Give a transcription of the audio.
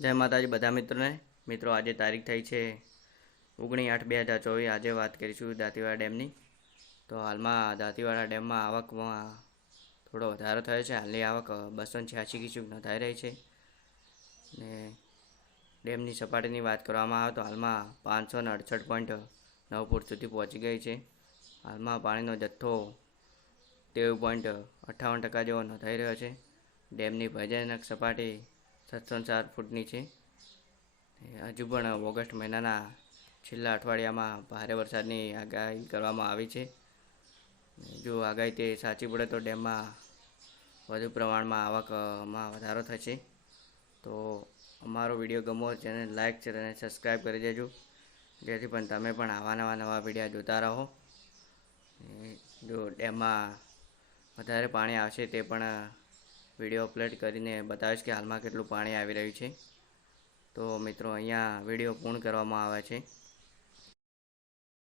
જય માતાજી બધા મિત્રોને. મિત્રો, આજે તારીખ થઈ છે ઓગણીસ આઠ બે હજાર ચોવીસ. આજે વાત કરીશું દાંતીવાડા ડેમની. તો હાલમાં દાંતીવાડા ડેમમાં આવકમાં થોડો વધારો થયો છે. હાલની આવક બસો છ્યાસી ક્યુસેક નોંધાઈ રહી છે. ને ડેમની સપાટીની વાત કરવામાં આવે તો હાલમાં પાંચસો ને અડસઠ પોઈન્ટ નવ ફૂટ સુધી પહોંચી ગઈ છે. હાલમાં પાણીનો જથ્થો તેર પોઈન્ટ અઠ્ઠાવન ટકા જેવો નોંધાઈ રહ્યો છે. ડેમની ભયજનક સપાટી સાતસો ચાર ફૂટની છે હજુ પણ ઓગસ્ટ મહિનાના છેલ્લા અઠવાડિયામાં ભારે વરસાદની આગાહી કરવામાં આવી છે. જો આગાહી તે સાચી પડે તો ડેમમાં વધુ પ્રમાણમાં આવકમાં વધારો થશે. તો અમારો વીડિયો ગમો ચેનલ લાઇક શેર અને સબસ્ક્રાઈબ કરી દેજો. જેથી પણ તમે પણ આવા નવા નવા વિડીયા જોતા રહો. જો ડેમમાં વધારે પાણી આવશે તે પણ વીડિયો અપલોડ કરીને બતાવીશ કે હાલમાં કેટલું પાણી આવી રહ્યું છે. તો મિત્રો, અહીંયા વીડિયો પૂર્ણ કરવામાં આવે છે.